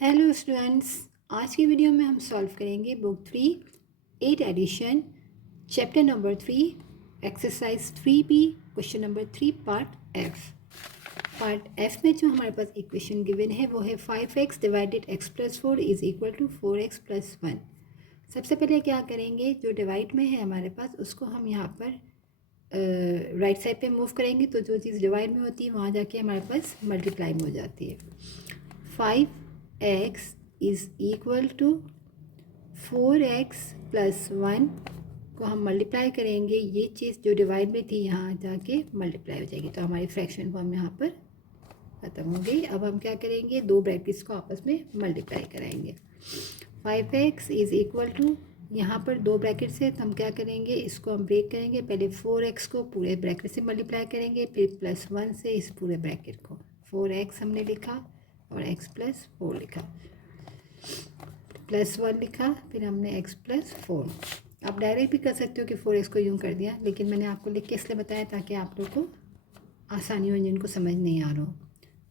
Hello students, आज की video में हम सॉल्व करेंगे book 3 8 edition chapter number 3 exercise 3B question number 3 part F में जो हमारे पास इक्वेशन गिवन है वो है 5x divided x plus 4 is equal to 4x plus 1। सबसे पहले क्या करेंगे, जो डिवाइड में है हमारे पास उसको हम यहाँ पर राइट साइड पे मूव करेंगे तो जो चीज़ डिवाइड में होती है वहाँ जाके हमारे पास मल्टीप्लाई में हो जाती है। 5x is equal to 4x plus 1 को हम मल्टीप्लाई करेंगे, ये चीज़ जो डिवाइड में थी यहाँ जाके मल्टीप्लाई हो जाएगी, तो हमारी फ्रैक्शन फॉर्म यहाँ पर ख़त्म हो गई। अब हम क्या करेंगे, दो ब्रैकेट्स को आपस में मल्टीप्लाई कराएंगे। 5x इज़ इक्वल टू, यहाँ पर दो ब्रैकेट से तो हम क्या करेंगे, इसको हम ब्रेक करेंगे। पहले 4x को पूरे ब्रैकेट से मल्टीप्लाई करेंगे, फिर प्लस 1 से इस पूरे ब्रैकेट को। 4x हमने लिखा और x प्लस 4 लिखा, प्लस 1 लिखा, फिर हमने x प्लस 4। आप डायरेक्ट भी कर सकते हो कि 4x को यूँ कर दिया, लेकिन मैंने आपको लिख के इसलिए बताया ताकि आप लोग को आसानी हो जिनको समझ नहीं आ रहा हो।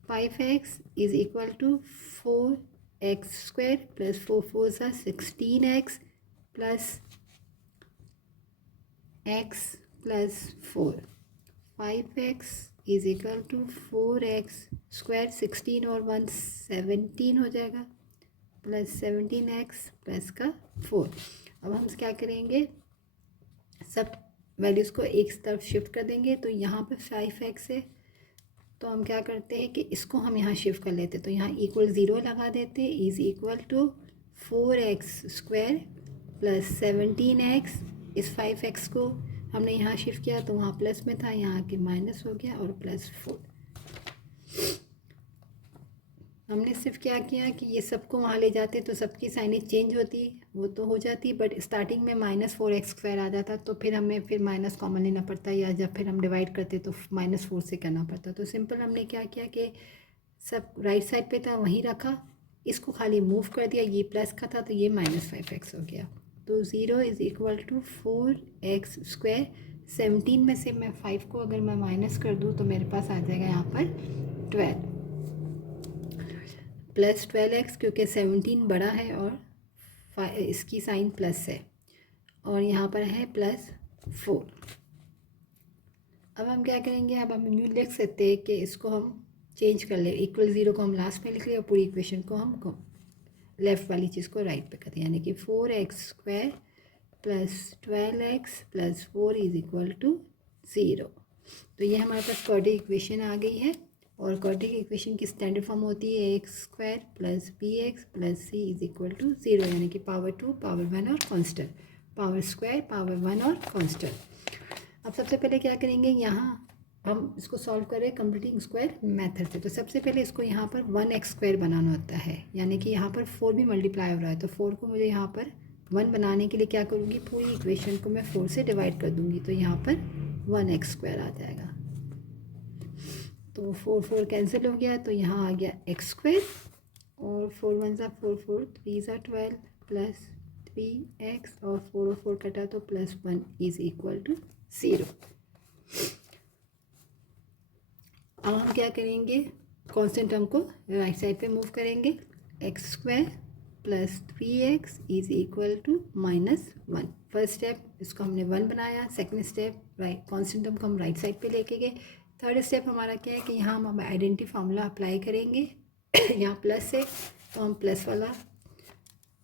5x is equal to 4x square plus 4 4 सा 16x plus x plus 4। 5x is equal to 4x square, 16 और 1 17 हो जाएगा, प्लस 17x प्लस का 4। अब हम क्या करेंगे, सब वैल्यूज़ को एक तरफ शिफ्ट कर देंगे। तो यहाँ पे 5x है तो हम क्या करते हैं कि इसको हम यहाँ शिफ्ट कर लेते, तो यहाँ इक्वल 0 लगा देते। Is equal to 4x square plus 17x, इस 5x को हमने यहाँ शिफ्ट किया तो वहाँ प्लस में था, यहाँ के माइनस हो गया और प्लस 4। हमने सिर्फ क्या किया कि ये सबको वहाँ ले जाते तो सबकी साइनेज चेंज होती, वो तो हो जाती, बट स्टार्टिंग में -4x स्क्वायर आ जाता तो फिर हमें फिर माइनस कॉमन लेना पड़ता, या जब फिर हम डिवाइड करते तो -4 से करना पड़ता। तो सिंपल हमने क्या किया कि सब राइट साइड पे था वहीं रखा, इसको खाली मूव कर दिया, ये प्लस का था तो ये -5x हो गया। तो 0 is equal to 4x square. 17 में से मैं 5 को अगर मैं माइनस कर दूँ तो मेरे पास आ जाएगा यहाँ पर 12 प्लस 12x, क्योंकि 17 बड़ा है और इसकी साइन प्लस है, और यहाँ पर है प्लस 4। अब हम क्या करेंगे, अब हम यूँ लिख सकते हैं कि इसको हम चेंज कर ले, इक्वल 0 को हम लास्ट में लिख लें और पूरी इक्वेशन को हम लेफ़्ट वाली चीज़ को राइट पे कर दें, यानी कि 4x square plus 12x plus 4 is equal to 0। तो ये हमारे पास क्वाड्रेटिक इक्वेशन आ गई है, और क्वाड्रेटिक इक्वेशन की स्टैंडर्ड फॉर्म होती है x square plus b x plus c is equal to 0, यानी कि पावर 2 पावर 1 और कांस्टेंट, पावर स्क्वायर पावर 1 और कांस्टेंट। अब सबसे पहले क्या करेंगे, यहाँ हम इसको सॉल्व करें कंप्लीटिंग स्क्वायर मेथड से। तो सबसे पहले इसको यहाँ पर 1x स्क्वायर बनाना होता है, यानी कि यहाँ पर 4 भी मल्टीप्लाई हो रहा है, तो 4 को मुझे यहाँ पर 1 बनाने के लिए क्या करूँगी, पूरी इक्वेशन को मैं 4 से डिवाइड कर दूँगी, तो यहाँ पर 1x स्क्वायर आ जाएगा। तो 4 4 कैंसिल हो गया, तो यहाँ आ गया x स्क्वायर, और 4 1 सा 4 4 3 सा 12 प्लस 3x, और 4 और 4 कटा तो प्लस 1 इज इक्वल टू 0। अब हम क्या करेंगे, कांस्टेंट टर्म को राइट साइड पे मूव करेंगे। x square plus 3x is equal to -1। First step इसको हमने 1 बनाया, second step right constant term को हम राइट साइड पे लेके गए। थर्ड स्टेप हमारा क्या है कि यहाँ हम आइडेंटिटी फार्मूला अप्लाई करेंगे यहाँ प्लस है तो हम प्लस वाला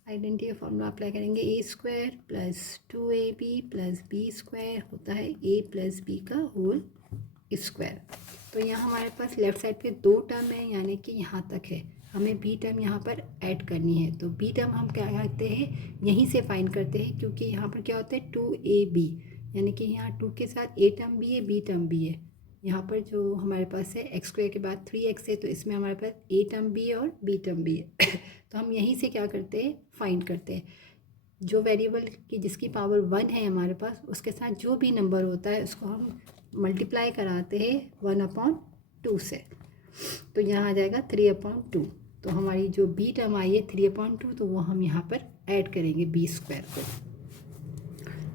आइडेंटिटी फार्मूला अप्लाई करेंगे। A square plus 2ab plus b square होता है a प्लस बी का होल स्क्वायर। तो यहाँ हमारे पास लेफ़्ट साइड पे 2 टर्म है, यानी कि यहाँ तक है, हमें बी टर्म यहाँ पर ऐड करनी है। तो बी टर्म हम क्या करते हैं, यहीं से फाइंड करते हैं, क्योंकि यहाँ पर क्या होता है 2ab, यानी कि यहाँ 2 के साथ a टर्म भी है b टर्म भी है। यहाँ पर जो हमारे पास है x स्क्वायर के बाद 3x है, तो इसमें हमारे पास a टर्म भी है और b टर्म भी है तो हम यहीं से क्या करते हैं, फाइंड करते हैं। जो वेरिएबल की जिसकी पावर 1 है हमारे पास, उसके साथ जो भी नंबर होता है उसको हम मल्टीप्लाई कराते हैं 1/2 से, तो यहाँ आ जाएगा 3/2। तो हमारी जो b टर्म आई है 3/2, तो वो हम यहाँ पर ऐड करेंगे b स्क्वायर को।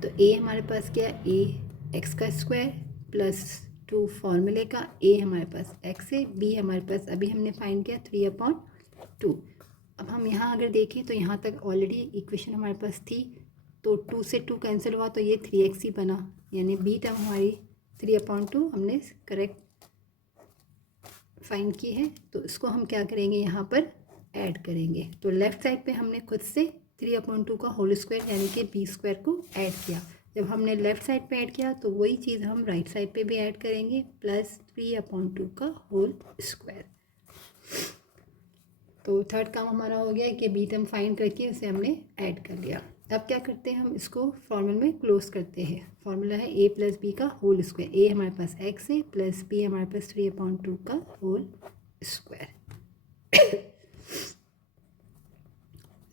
तो a हमारे पास क्या है, a x का स्क्वायर प्लस 2 फॉर्मूले का, a हमारे पास x है, b हमारे पास अभी हमने फाइंड किया 3/2। अब हम यहाँ अगर देखें तो यहाँ तक ऑलरेडी इक्वेशन हमारे पास थी, तो 2 से 2 कैंसिल हुआ तो ये 3x ही बना, यानी बी टर्म हमारी 3/2 हमने करेक्ट फाइंड की है। तो इसको हम क्या करेंगे, यहाँ पर ऐड करेंगे। तो लेफ़्ट साइड पे हमने खुद से 3/2 का होल स्क्वायर यानी कि बी स्क्वायर को ऐड किया। जब हमने लेफ़्ट साइड पे ऐड किया तो वही चीज़ हम राइट साइड पे भी ऐड करेंगे, प्लस 3/2 का होल स्क्वायर। तो थर्ड काम हमारा हो गया कि बी टर्म फाइंड करके उसे हमने ऐड कर लिया। अब क्या करते हैं, हम इसको फॉर्मूला में क्लोज करते हैं। फॉर्मूला है a प्लस बी का होल स्क्वायर। a हमारे पास x है प्लस b हमारे पास 3/2 का होल स्क्वायर।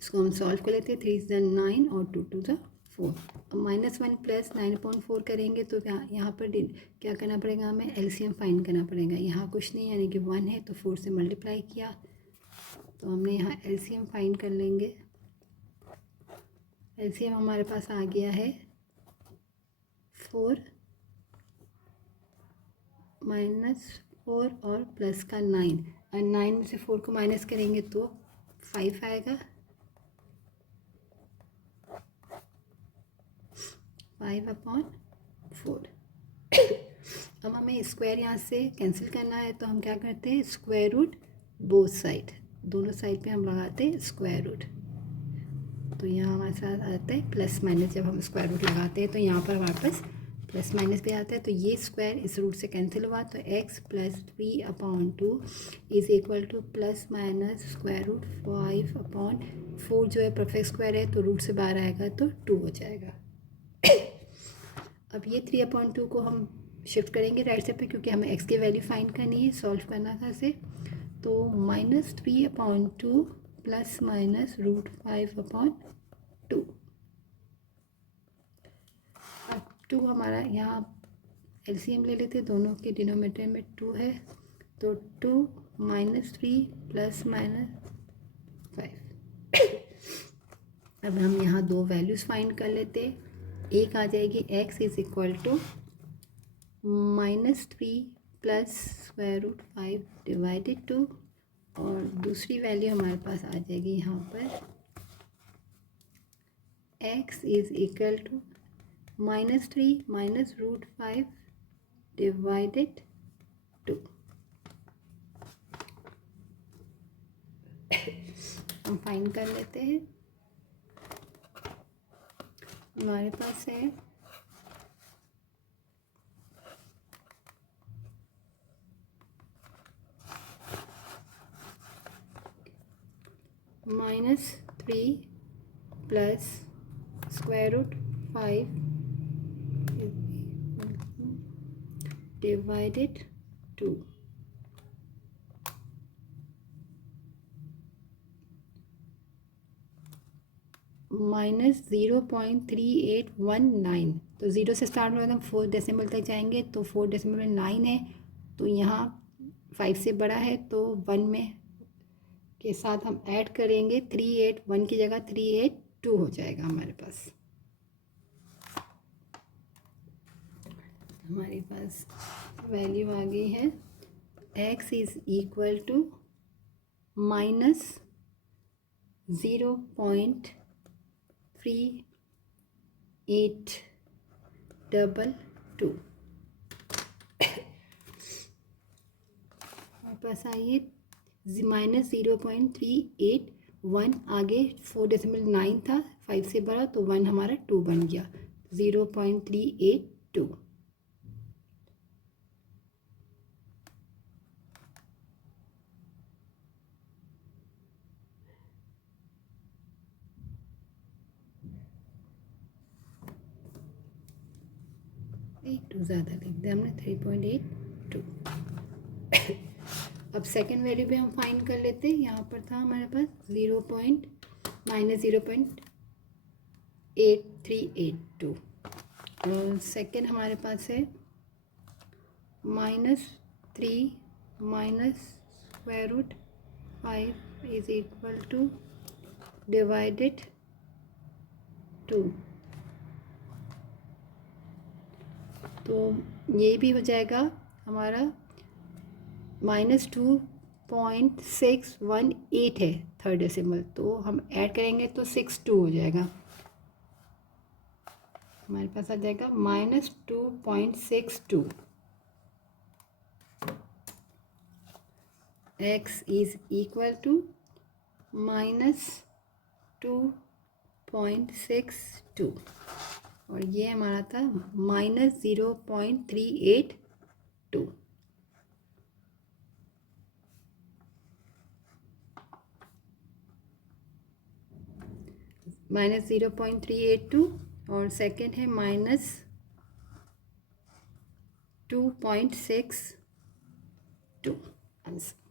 इसको हम सॉल्व कर लेते हैं। 3 × 9 और 2 × 4। अब -1 प्लस 9/4 करेंगे तो यहाँ पर क्या करना पड़ेगा, हमें एलसीएम फाइंड करना पड़ेगा। यहाँ कुछ नहीं यानी कि 1 है तो 4 से मल्टीप्लाई किया, तो हमने यहाँ एलसीएम फाइंड कर लेंगे। एलसीएम हमारे पास आ गया है 4 -4 और प्लस का 9, और 9 में से 4 को माइनस करेंगे तो 5 आएगा। 5/4। अब हमें स्क्वायर यहाँ से कैंसिल करना है, तो हम क्या करते हैं, स्क्वायर रूट बोथ साइड, दोनों साइड पे हम लगाते हैं स्क्वायर रूट। तो यहाँ हमारे साथ आता है प्लस माइनस, जब हम स्क्वायर रूट लगाते हैं तो यहाँ पर हमारे पास प्लस माइनस भी आता है। तो ये स्क्वायर इस रूट से कैंसिल हुआ, तो x plus 3/2 is equal to plus minus square root 5/4 जो है परफेक्ट स्क्वायर है, तो रूट से बाहर आएगा तो 2 हो जाएगा। अब ये 3/2 को हम शिफ्ट करेंगे राइट साइड पे, क्योंकि हमें x की वैल्यू फाइंड करनी है, सॉल्व करना था इसे। तो -3/2 प्लस माइनस रूट 5/2। अब 2 हमारा यहाँ एलसीएम ले लेते, दोनों के डिनोमिनेटर में 2 है, तो 2 -3 प्लस -5। अब हम यहाँ दो वैल्यूज़ फाइंड कर लेते। एक आ जाएगी x is equal to -3 plus square root 5 divided 2, और दूसरी वैल्यू हमारे पास आ जाएगी यहाँ पर x is equal to -3 minus root 5 divided 2। हम फाइंड कर लेते हैं। हमारे पास है -3 प्लस स्क्वायर रूट 5 डिवाइडेड 2। -0.3819, तो 0 से स्टार्ट होगा तो 4 डेसिमल तक जाएंगे, तो 4 डेसिमल में 9 है, तो यहाँ 5 से बड़ा है, तो 1 में के साथ हम ऐड करेंगे 381 की जगह 382 हो जाएगा हमारे पास। हमारे पास वैल्यू आ गई है x इज इक्वल टू -0.3822। हमारे पास आइए -0.381, आगे 4 डेसिमल 9 था, 5 से बड़ा, तो 1 हमारा 2 बन गया, 0.382। एक 2 ज़्यादा लिख दिया हमने, 3.82। अब सेकेंड वैल्यू भी हम फाइंड कर लेते हैं। यहाँ पर था हमारे पास -0.8382, और सेकेंड हमारे पास है -3 minus square root 5 is equal to divided 2। तो ये भी हो जाएगा हमारा -2.618 है, थर्ड डेसिमल, तो हम ऐड करेंगे तो 62 हो जाएगा, हमारे पास आ जाएगा -2.62। x इज इक्वल टू -2.62 और ये हमारा था -0.382। -0.382 और सेकेंड है -2.62 आंसर।